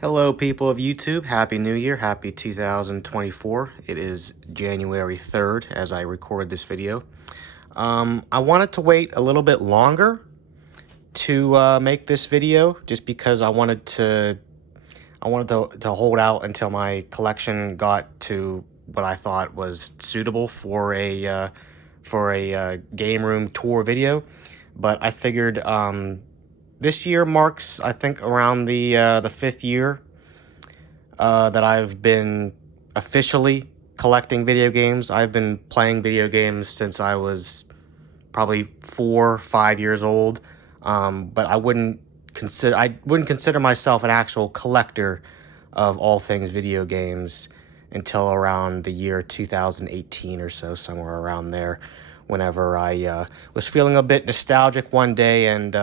Hello, people of YouTube. Happy New Year. Happy 2024. It is January 3rd as I record this video. I wanted to wait a little bit longer to make this video just because I wanted to hold out until my collection got to what I thought was suitable for a game room tour video. But I figured this year marks, I think, around the fifth year that I've been officially collecting video games. I've been playing video games since I was probably 4 or 5 years old. But I wouldn't consider myself an actual collector of all things video games until around the year 2018 or so, somewhere around there. Whenever I was feeling a bit nostalgic one day and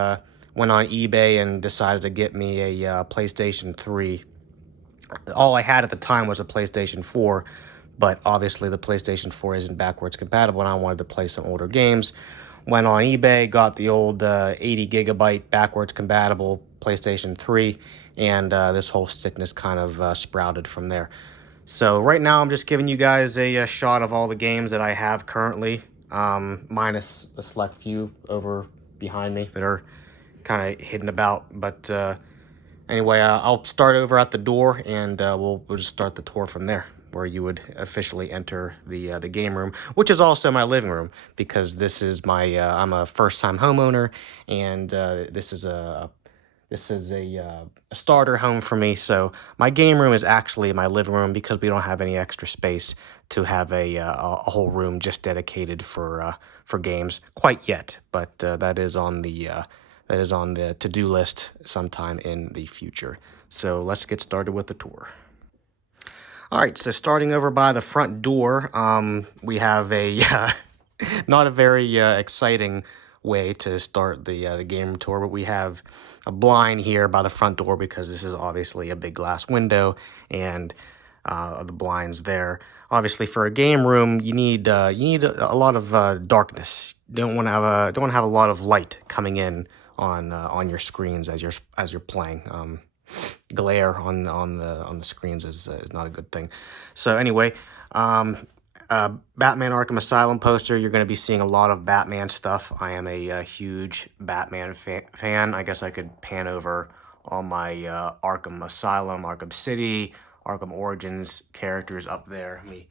went on eBay and decided to get me a PlayStation 3. All I had at the time was a PlayStation 4, but obviously the PlayStation 4 isn't backwards compatible, and I wanted to play some older games. Went on eBay, got the old 80 gigabyte backwards compatible PlayStation 3, and this whole sickness kind of sprouted from there. So right now I'm just giving you guys a shot of all the games that I have currently, minus a select few over behind me that are kind of hidden about, but anyway, I'll start over at the door, and we'll just start the tour from there, where you would officially enter the game room, which is also my living room, because this is my I'm a first time homeowner, and this is a starter home for me. So my game room is actually my living room because we don't have any extra space to have a whole room just dedicated for games quite yet, but that is on the to-do list sometime in the future. So let's get started with the tour. All right, so starting over by the front door, we have a not a very exciting way to start the game room tour, but we have a blind here by the front door because this is obviously a big glass window, and the blinds there. Obviously, for a game room, you need a lot of darkness. You don't want to have a lot of light coming in on your screens as you're playing. Glare on the screens is not a good thing. So anyway, Batman Arkham Asylum poster. You're going to be seeing a lot of Batman stuff. I am a huge Batman fan. I guess I could pan over all my Arkham Asylum, Arkham City, Arkham Origins characters up there. Let me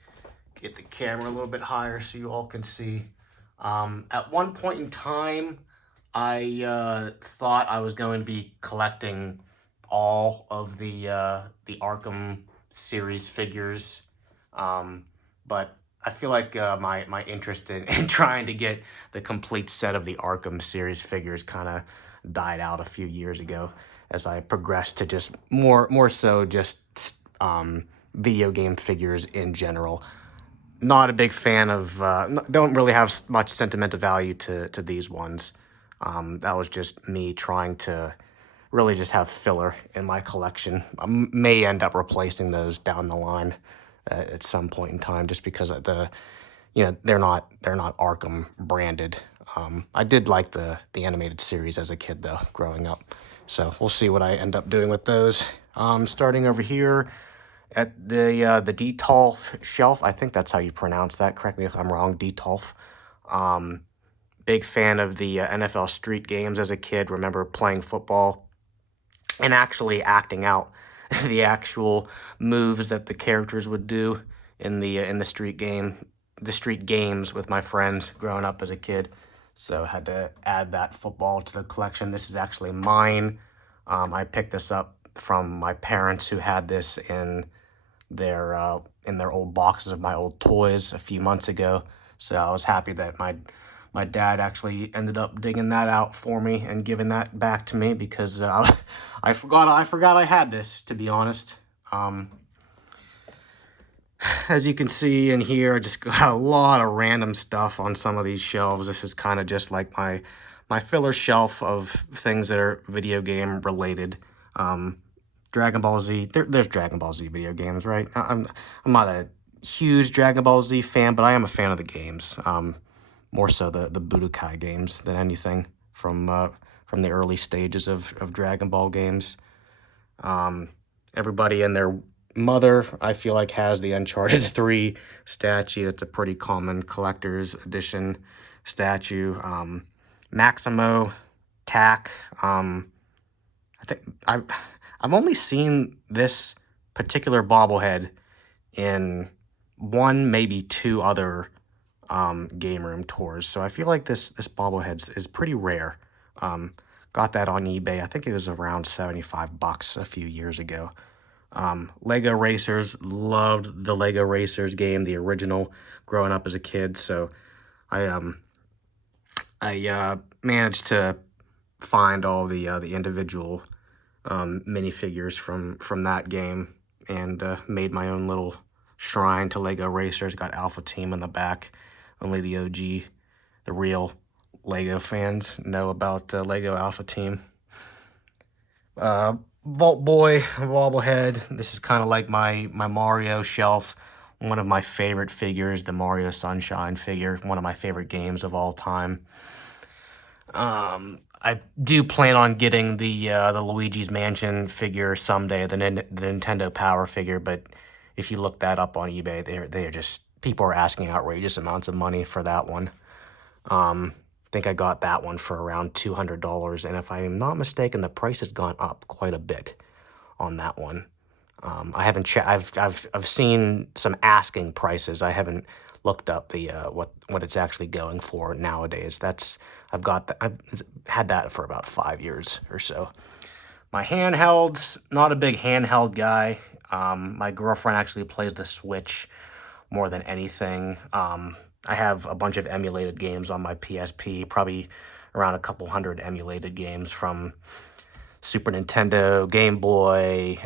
get the camera a little bit higher so you all can see. At one point in time, I thought I was going to be collecting all of the Arkham series figures, but I feel like my interest in trying to get the complete set of the Arkham series figures kind of died out a few years ago as I progressed to just more so just video game figures in general. Not a big fan of, don't really have much sentimental value to these ones. That was just me trying to really just have filler in my collection. I may end up replacing those down the line at some point in time, just because of they're not Arkham branded. I did like the animated series as a kid though, growing up. So we'll see what I end up doing with those. Starting over here at the Detolf shelf. I think that's how you pronounce that. Correct me if I'm wrong. Detolf. Big fan of the NFL Street games as a kid. Remember playing football and actually acting out the actual moves that the characters would do in the street games with my friends growing up as a kid. So I had to add that football to the collection. This is actually mine. I picked this up from my parents, who had this in their old boxes of my old toys a few months ago. So I was happy that my dad actually ended up digging that out for me and giving that back to me, because I forgot I had this, to be honest. As you can see in here, I just got a lot of random stuff on some of these shelves. This is kind of just like my filler shelf of things that are video game related. Dragon Ball Z. There's Dragon Ball Z video games, right? I'm not a huge Dragon Ball Z fan, but I am a fan of the games. More so the Budokai games than anything from the early stages of Dragon Ball games. everybody and their mother, I feel like, has the Uncharted 3 statue. It's a pretty common collector's edition statue. Maximo, Tack. I think I've only seen this particular bobblehead in one, maybe two other game room tours. So I feel like this bobblehead is pretty rare. Got that on eBay. I think it was around $75 a few years ago. Lego Racers, loved the Lego Racers game, the original, growing up as a kid. So I managed to find all the individual minifigures from that game, and made my own little shrine to Lego Racers. Got Alpha Team in the back. Only the OG, the real Lego fans know about Lego Alpha Team. Vault Boy bobblehead. This is kind of like my Mario shelf. One of my favorite figures, the Mario Sunshine figure. One of my favorite games of all time. I do plan on getting the Luigi's Mansion figure someday, the Nintendo Power figure, but if you look that up on eBay, they're just, people are asking outrageous amounts of money for that one. I think I got that one for around $200, and if I'm not mistaken, the price has gone up quite a bit on that one. I haven't I've seen some asking prices. I haven't looked up the what it's actually going for nowadays. I've had that for about 5 years or so. My handhelds, not a big handheld guy. My girlfriend actually plays the Switch more than anything. I have a bunch of emulated games on my PSP, probably around a couple hundred emulated games from Super Nintendo, Game Boy,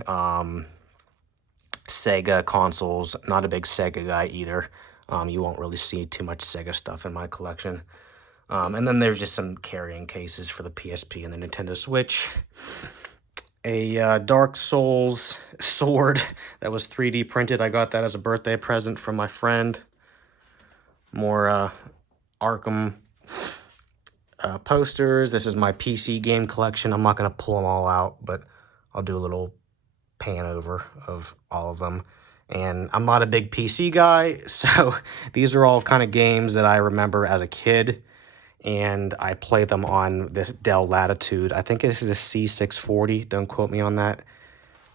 Sega consoles. Not a big Sega guy either. You won't really see too much Sega stuff in my collection. And then there's just some carrying cases for the PSP and the Nintendo Switch. A Dark Souls sword that was 3D printed. I got that as a birthday present from my friend. More Arkham posters. This is my PC game collection. I'm not going to pull them all out, but I'll do a little pan over of all of them. And I'm not a big PC guy, so these are all kind of games that I remember as a kid, and I play them on this Dell Latitude. I think this is a C640, don't quote me on that,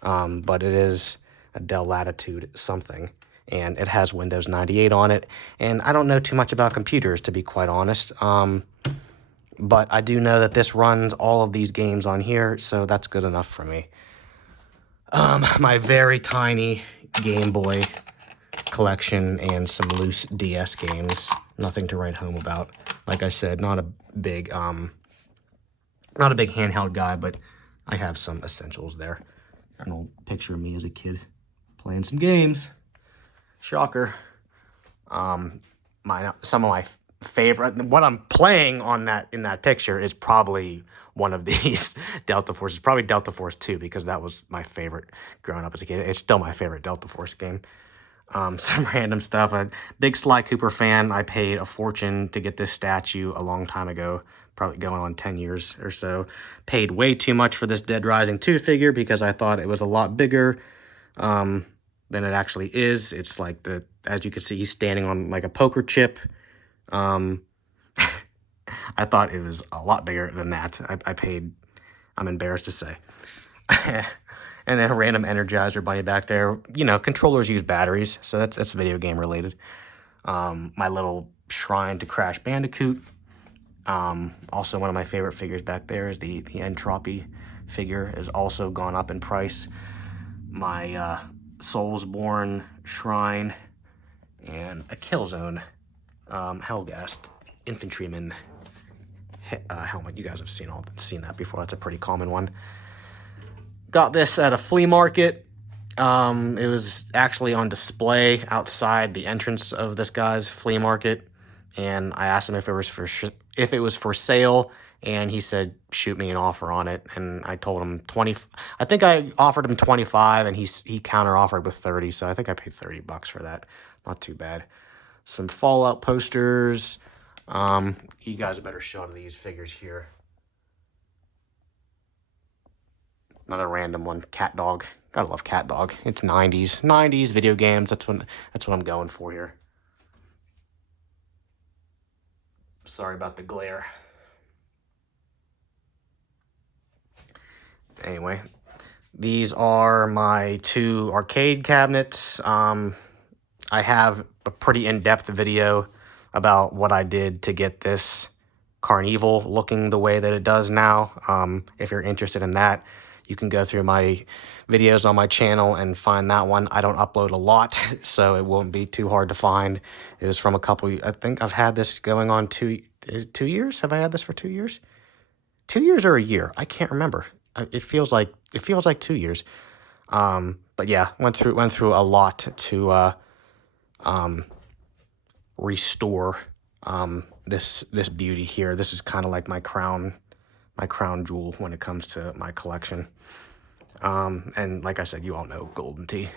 but it is a Dell Latitude something, and it has Windows 98 on it, and I don't know too much about computers, to be quite honest, but I do know that this runs all of these games on here, so that's good enough for me. My very tiny Game Boy collection and some loose DS games. Nothing to write home about. Like I said, not a big handheld guy, but I have some essentials there. An old picture of me as a kid playing some games. Shocker. Some of my favorite, what I'm playing on in that picture is probably one of these Delta Forces, probably Delta Force 2, because that was my favorite growing up as a kid. It's still my favorite Delta Force game. Some random stuff. A big Sly Cooper fan. I paid a fortune to get this statue a long time ago, probably going on 10 years or so. Paid way too much for this Dead Rising 2 figure because I thought it was a lot bigger than it actually is. It's like as you can see, he's standing on like a poker chip. I thought it was a lot bigger than that. I paid, I'm embarrassed to say. And then a random Energizer bunny back there. You know, controllers use batteries, so that's video game related. My little shrine to Crash Bandicoot. Also one of my favorite figures back there is the Entropy figure, has also gone up in price. My Soulsborne shrine and a Killzone Hellghast infantryman helmet. You guys have seen that before. That's a pretty common one. Got this at a flea market. It was actually on display outside the entrance of this guy's flea market, and I asked him if it was for sale, and he said shoot me an offer on it, and I told him 20. I think I offered him 25, and he counter offered with 30, so I think I paid $30 for that. Not too bad. Some Fallout posters. You guys better show these figures here. Another random one, Cat Dog Gotta love Cat Dog. It's 90s video games. That's what I'm going for here. Sorry about the glare. Anyway, these are my 2 arcade cabinets. I have a pretty in-depth video about what I did to get this Carnival looking the way that it does now. If you're interested in that, you can go through my videos on my channel and find that one. I don't upload a lot, so it won't be too hard to find. It was from I think I've had this going on 2 years? Have I had this for 2 years? 2 years or a year? I can't remember. It feels like 2 years. But yeah, went through a lot to restore this beauty here. This is kind of like my crown jewel when it comes to my collection. And like I said, you all know Golden Tee.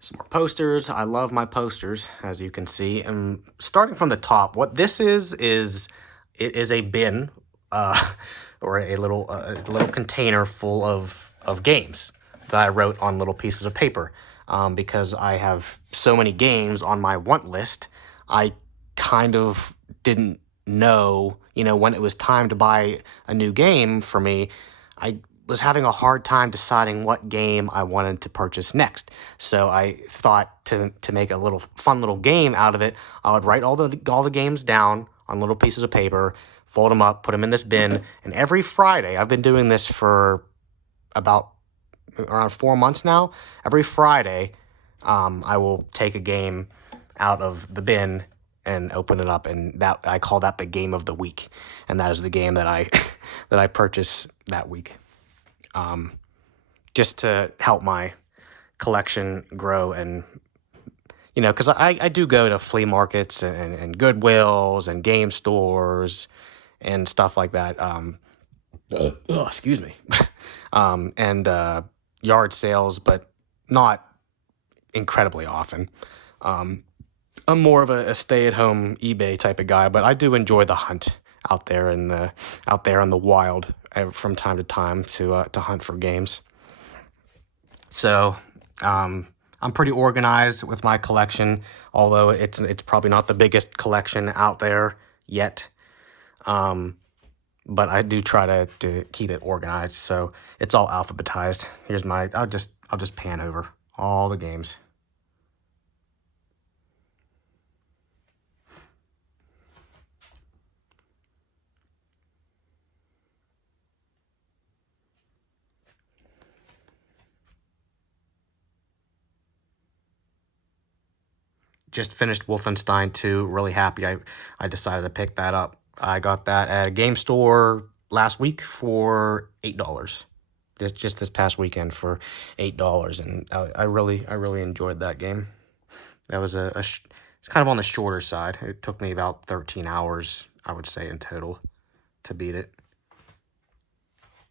Some more posters. I love my posters, as you can see. And starting from the top, what this is it is a bin, or a little container full of games that I wrote on little pieces of paper. Because I have so many games on my want list, I kind of didn't know, when it was time to buy a new game for me. I was having a hard time deciding what game I wanted to purchase next. So I thought to make a little fun little game out of it, I would write all the games down on little pieces of paper, fold them up, put them in this bin, and every Friday, I've been doing this for about around 4 months now. Every Friday, I will take a game out of the bin and open it up, and that I call that the game of the week, and that is the game that I that I purchase that week, just to help my collection grow. And because I do go to flea markets and Goodwills and game stores and stuff like that. Excuse me, and yard sales, but not incredibly often. I'm more of a stay-at-home eBay type of guy, but I do enjoy the hunt out there in the wild from time to time to hunt for games. So I'm pretty organized with my collection, although it's probably not the biggest collection out there yet. But I do try to keep it organized, so it's all alphabetized. Here's I'll just pan over all the games. Just finished Wolfenstein 2. Really happy I decided to pick that up. I got that at a game store last week for $8. Just this past weekend for $8, and I really enjoyed that game. That was it's kind of on the shorter side. It took me about 13 hours, I would say, in total to beat it.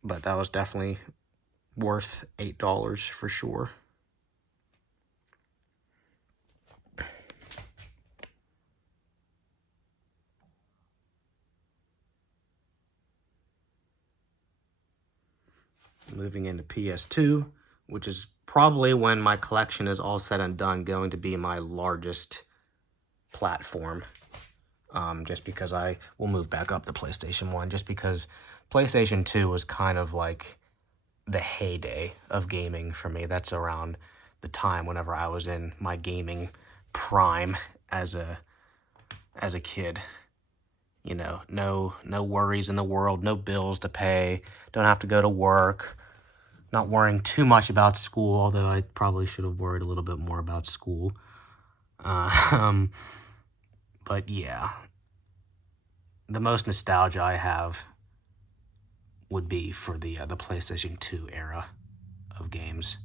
But that was definitely worth $8 for sure. Moving into PS2, which is probably, when my collection is all said and done, going to be my largest platform. Just because I will move back up to PlayStation 1, just because PlayStation 2 was kind of like the heyday of gaming for me. That's around the time whenever I was in my gaming prime as a kid. No worries in the world, no bills to pay, don't have to go to work, not worrying too much about school, although I probably should have worried a little bit more about school. But yeah, the most nostalgia I have would be for the PlayStation 2 era of games.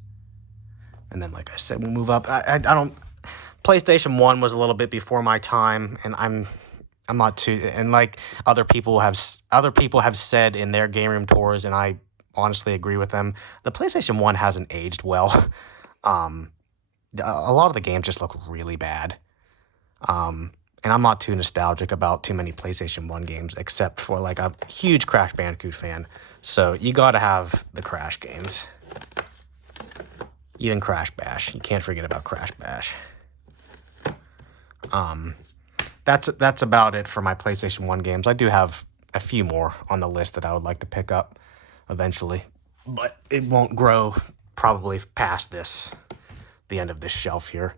And then, like I said, we'll move up. I don't... PlayStation 1 was a little bit before my time, and I'm not too... And like other people have said in their game room tours, and I honestly agree with them, the PlayStation 1 hasn't aged well. A lot of the games just look really bad. And I'm not too nostalgic about too many PlayStation 1 games, except for like a huge Crash Bandicoot fan. So you gotta have the Crash games. Even Crash Bash. You can't forget about Crash Bash. That's about it for my PlayStation 1 games. I do have a few more on the list that I would like to pick up eventually, but it won't grow probably past the end of this shelf here.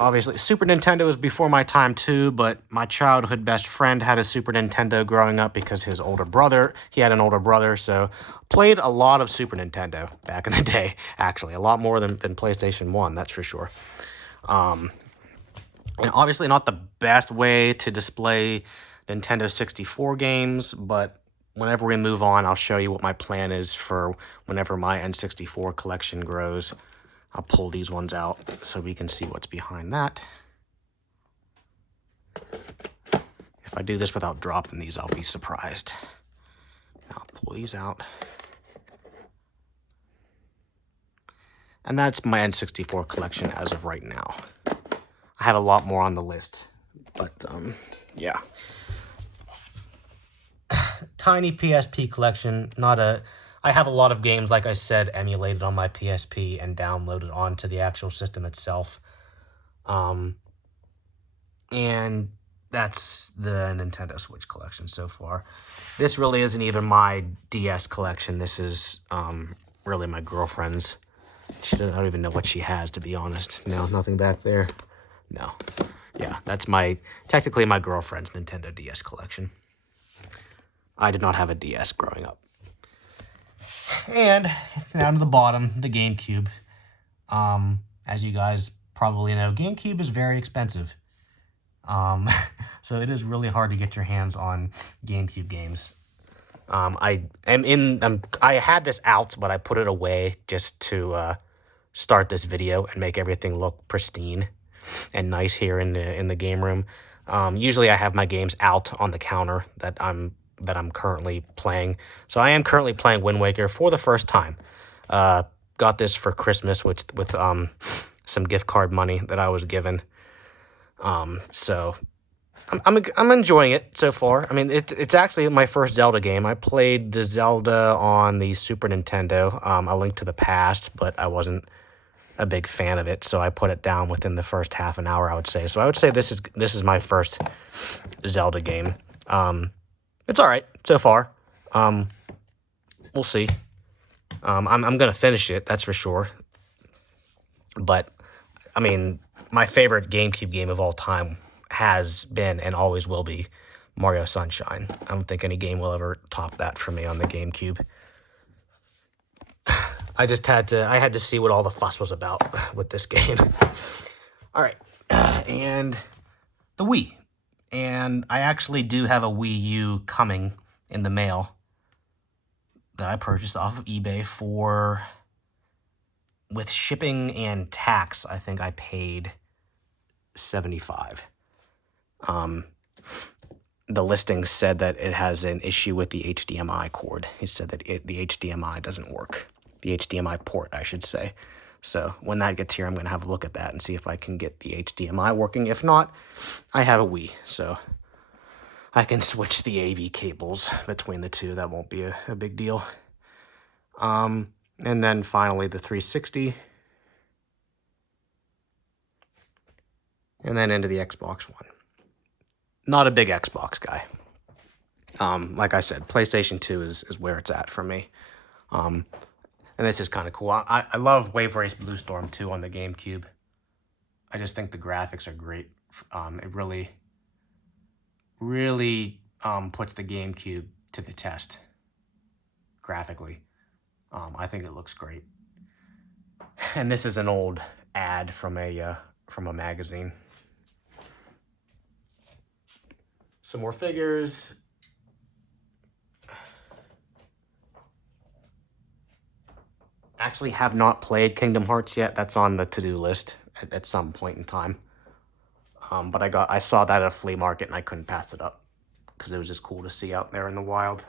Obviously, Super Nintendo was before my time too, but my childhood best friend had a Super Nintendo growing up because he had an older brother, so played a lot of Super Nintendo back in the day, actually. A lot more than PlayStation 1, that's for sure. And obviously not the best way to display Nintendo 64 games, but whenever we move on, I'll show you what my plan is for whenever my N64 collection grows. I'll pull these ones out so we can see what's behind that. If I do this without dropping these, I'll be surprised. I'll pull these out. And that's my N64 collection as of right now. I have a lot more on the list, but yeah. Tiny PSP collection, I have a lot of games, like I said, emulated on my PSP and downloaded onto the actual system itself. And that's the Nintendo Switch collection so far. This really isn't even my DS collection. This is really my girlfriend's. I don't even know what she has, to be honest. No, nothing back there. No. Yeah, that's technically my girlfriend's Nintendo DS collection. I did not have a DS growing up. And down to the bottom, the GameCube. As you guys probably know, GameCube is very expensive. So it is really hard to get your hands on GameCube games. I had this out, but I put it away just to start this video and make everything look pristine and nice here in the game room. Usually I have my games out on the counter that I'm currently playing. So I am currently playing Wind Waker for the first time. Got this for Christmas with some gift card money that I was given. So I'm enjoying it so far. I mean, it's actually my first Zelda game. I played the Zelda on the Super Nintendo, A Link to the Past, but I wasn't a big fan of it, so I put it down within the first half an hour, I would say. So I would say this is my first Zelda game. It's all right so far. We'll see. I'm gonna finish it, that's for sure. But I mean, my favorite GameCube game of all time has been and always will be Mario Sunshine. I don't think any game will ever top that for me on the GameCube. I had to see what all the fuss was about with this game. All right, and the Wii. And I actually do have a Wii U coming in the mail that I purchased off of eBay with shipping and tax, I think I paid $75. The listing said that it has an issue with the HDMI cord. It said that the HDMI doesn't work. The HDMI port, I should say. So when that gets here, I'm going to have a look at that and see if I can get the HDMI working. If not, I have a Wii, so I can switch the AV cables between the two. That won't be a big deal. And then finally the 360. And then into the Xbox One. Not a big Xbox guy. Like I said, PlayStation 2 is where it's at for me. And this is kind of cool. I love Wave Race Blue Storm 2 on the GameCube. I just think the graphics are great. It really puts the GameCube to the test graphically. I think it looks great. And this is an old ad from a magazine. Some more figures. Actually have not played Kingdom Hearts yet. That's on the to-do list at some point in time. But I saw that at a flea market and I couldn't pass it up because it was just cool to see out there in the wild.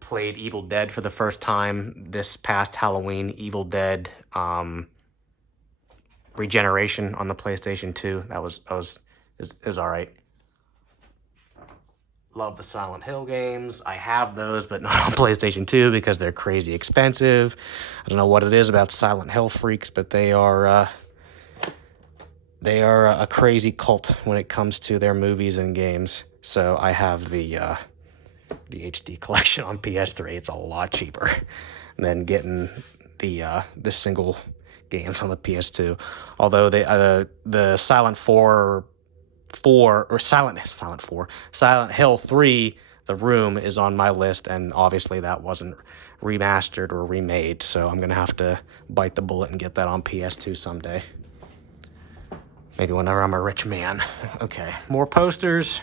Played Evil Dead for the first time this past Halloween. Evil Dead Regeneration on the PlayStation 2. It was all right. Love the Silent Hill games. I have those, but not on PlayStation 2 because they're crazy expensive. I don't know what it is about Silent Hill freaks, but they are a crazy cult when it comes to their movies and games. So I have the HD collection on PS3. It's a lot cheaper than getting the single games on the PS2. Although the Silent Hill 3, The Room, is on my list, and obviously that wasn't remastered or remade, so I'm gonna have to bite the bullet and get that on PS2 someday. Maybe whenever I'm a rich man. Okay, more posters.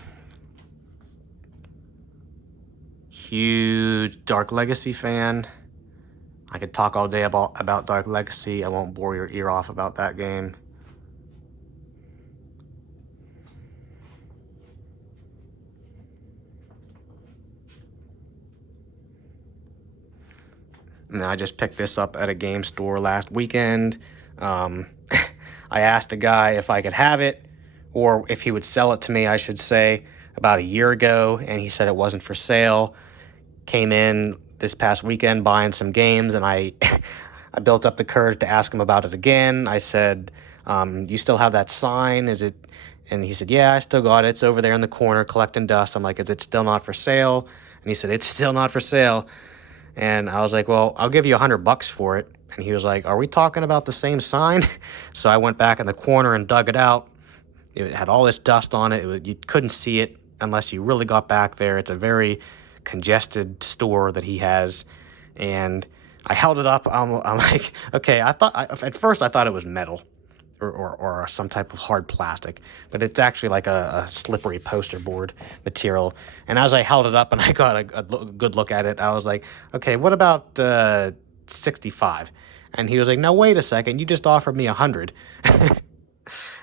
Huge Dark Legacy fan. I could talk all day about Dark Legacy. I won't bore your ear off about that game. And I just picked this up at a game store last weekend. I asked the guy if I could have it, or if he would sell it to me, I should say, about a year ago, and he said it wasn't for sale. Came in this past weekend buying some games, and I I built up the courage to ask him about it again. I said, you still have that sign? Is it? And he said, yeah, I still got it. It's over there in the corner collecting dust. I'm like, is it still not for sale? And he said, it's still not for sale. And I was like, well, I'll give you $100 for it. And he was like, are we talking about the same sign? So I went back in the corner and dug it out. It had all this dust on it. You couldn't see it unless you really got back there. It's a very congested store that he has. And I held it up. I'm like, okay, at first I thought it was metal or some type of hard plastic, but it's actually like a slippery poster board material. And as I held it up and I got a good look at it, I was like, okay, what about 65? And he was like, no, wait a second, you just offered me 100.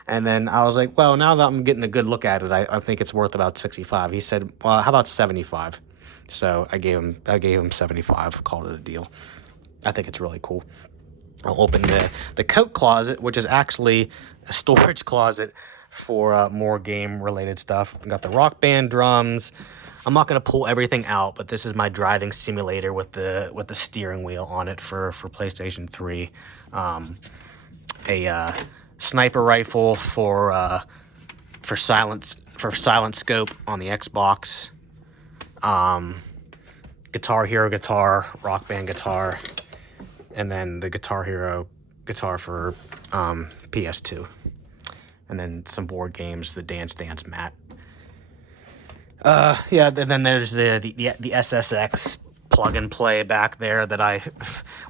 And then I was like, well, now that I'm getting a good look at it, I think it's worth about 65. He said, well, how about 75? So I gave him 75, called it a deal. I think it's really cool. I'll open the coat closet, which is actually a storage closet for more game-related stuff. I got the Rock Band drums. I'm not going to pull everything out, but this is my driving simulator with the steering wheel on it for PlayStation 3. A sniper rifle for silent scope on the Xbox. Guitar Hero guitar, Rock Band guitar. And then the Guitar Hero guitar for PS2. And then some board games, the Dance Dance mat. And then there's the SSX plug and play back there that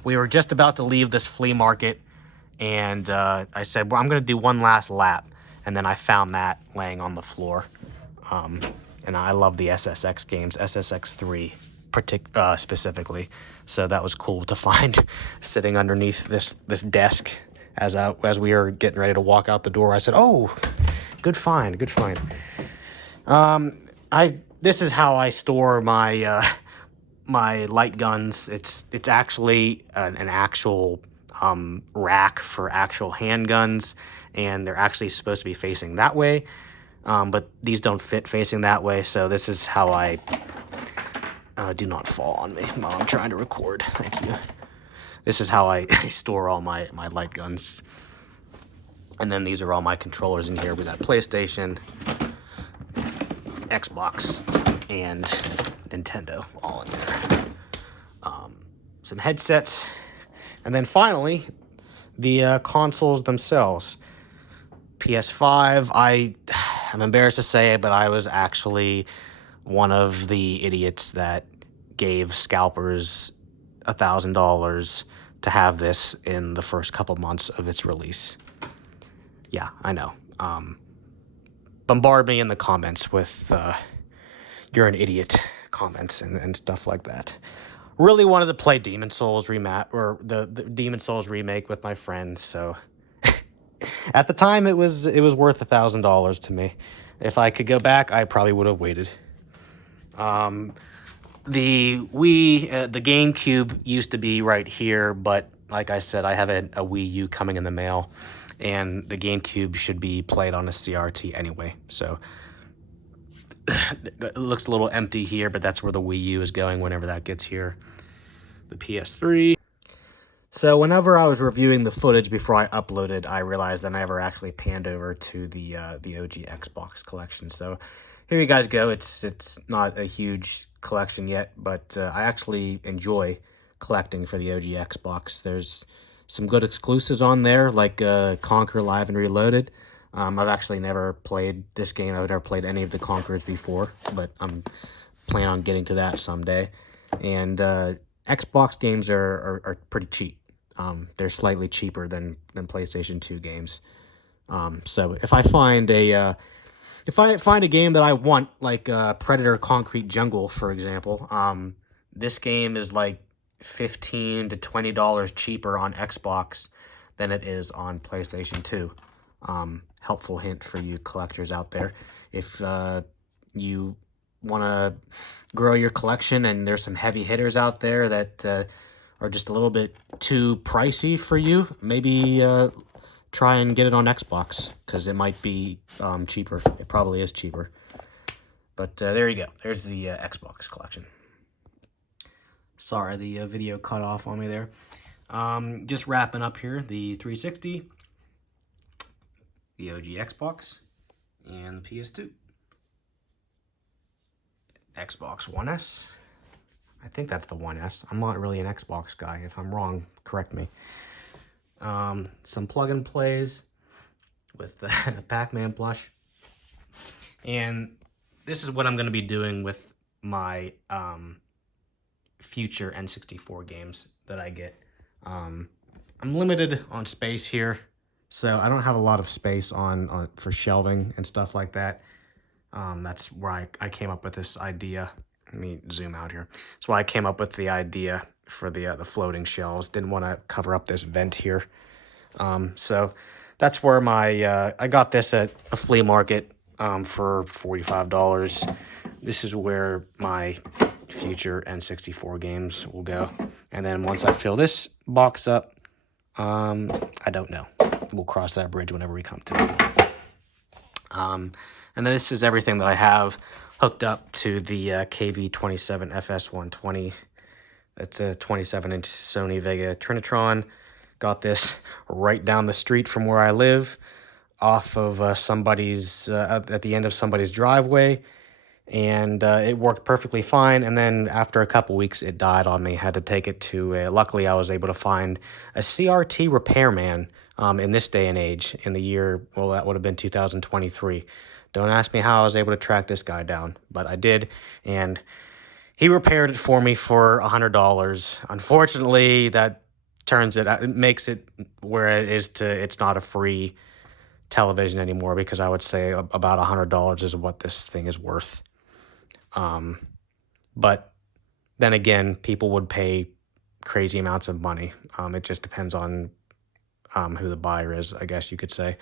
we were just about to leave this flea market, and I said, well, I'm going to do one last lap. And then I found that laying on the floor. And I love the SSX games, SSX 3 specifically. So that was cool to find sitting underneath this desk as we were getting ready to walk out the door. I said, "Oh, good find." This is how I store my my light guns. It's actually an actual rack for actual handguns, and they're actually supposed to be facing that way, but these don't fit facing that way. So this is how I. Do not fall on me while I'm trying to record. Thank you. This is how I store all my light guns. And then these are all my controllers in here. We got PlayStation, Xbox, and Nintendo all in there. Some headsets. And then finally, the consoles themselves. PS5, I'm embarrassed to say it, but I was actually one of the idiots that gave scalpers $1,000 to have this in the first couple months of its release. Yeah, I know. Bombard me in the comments with you're an idiot comments and stuff like that. Really wanted to play Demon's Souls the Demon's Souls remake with my friend, so at the time it was worth $1,000 to me. If I could go back, I probably would have waited. The Wii, the GameCube used to be right here, but like I said, I have a Wii U coming in the mail, and the GameCube should be played on a CRT anyway. So it looks a little empty here, but that's where the Wii U is going whenever that gets here. The PS3. So whenever I was reviewing the footage before I uploaded, I realized that I never actually panned over to the OG Xbox collection. So here you guys go. It's not a huge collection yet, but I actually enjoy collecting for the OG Xbox. There's some good exclusives on there, like Conquer Live and Reloaded. I've actually never played this game. I've never played any of the Conquerors before, but I'm planning on getting to that someday. And Xbox games are pretty cheap. They're slightly cheaper than PlayStation 2 games. So if I find a game that I want, like Predator Concrete Jungle, for example, this game is like $15 to $20 cheaper on Xbox than it is on PlayStation 2. Helpful hint for you collectors out there. If you want to grow your collection and there's some heavy hitters out there that are just a little bit too pricey for you, maybe try and get it on Xbox, because it might be cheaper. It probably is cheaper. But there you go. There's the Xbox collection. Sorry, the video cut off on me there. Just wrapping up here, the 360, the OG Xbox, and the PS2. Xbox One S. I think that's the 1S. I'm not really an Xbox guy. If I'm wrong, correct me. Some plug-and plays with the Pac-Man plush. And this is what I'm going to be doing with my future N64 games that I get. I'm limited on space here, so I don't have a lot of space on for shelving and stuff like that. That's where I came up with this idea. Let me zoom out here. That's why I came up with the idea for the floating shelves. Didn't want to cover up this vent here. So that's where my I got this at a flea market for $45. This is where my future N64 games will go. And then once I fill this box up, I don't know. We'll cross that bridge whenever we come to it. And then this is everything that I have hooked up to the KV27 FS120. It's a 27-inch Sony Vega Trinitron. Got this right down the street from where I live, off of somebody's, at the end of somebody's driveway. And it worked perfectly fine. And then after a couple weeks, it died on me. Had to take it to, luckily I was able to find a CRT repairman in this day and age, in the year, well, that would have been 2023. Don't ask me how I was able to track this guy down, but I did, and he repaired it for me for $100. Unfortunately, that it makes it where it's not a free television anymore, because I would say about $100 is what this thing is worth. But then again, people would pay crazy amounts of money. It just depends on who the buyer is, I guess you could say.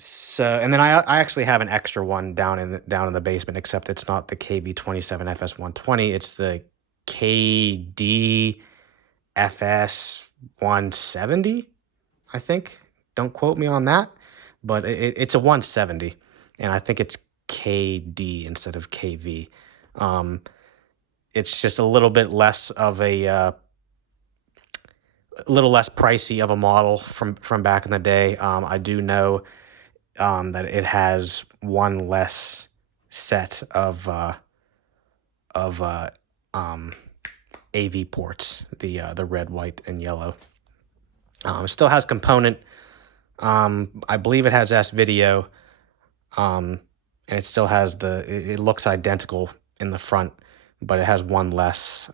So, and then I actually have an extra one down in the basement, except it's not the KV27 FS120. It's the KD FS170, I think. Don't quote me on that, but it's a 170, and I think it's KD instead of KV. It's just a little bit less of a little less pricey of a model from back in the day. I do know that it has one less set of AV ports, the red, white, and yellow. It still has component. I believe it has S-Video, and it still has it looks identical in the front, but it has one less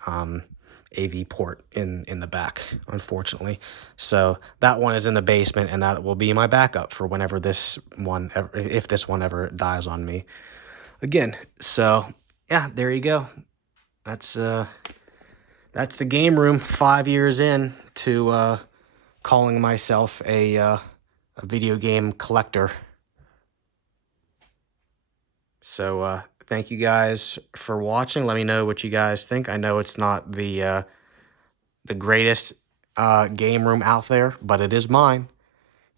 AV port in the back, unfortunately. So that one is in the basement, and that will be my backup for whenever if this one ever dies on me again. So yeah, there you go. That's the game room. 5 years in to calling myself a video game collector. So thank you guys for watching. Let me know what you guys think. I know it's not the greatest game room out there, but it is mine.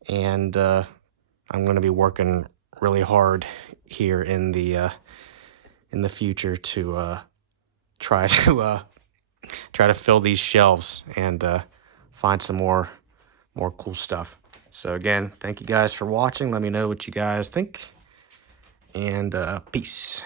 And I'm going to be working really hard here in the future to try to try to fill these shelves and find some more cool stuff. So again, thank you guys for watching. Let me know what you guys think, and peace.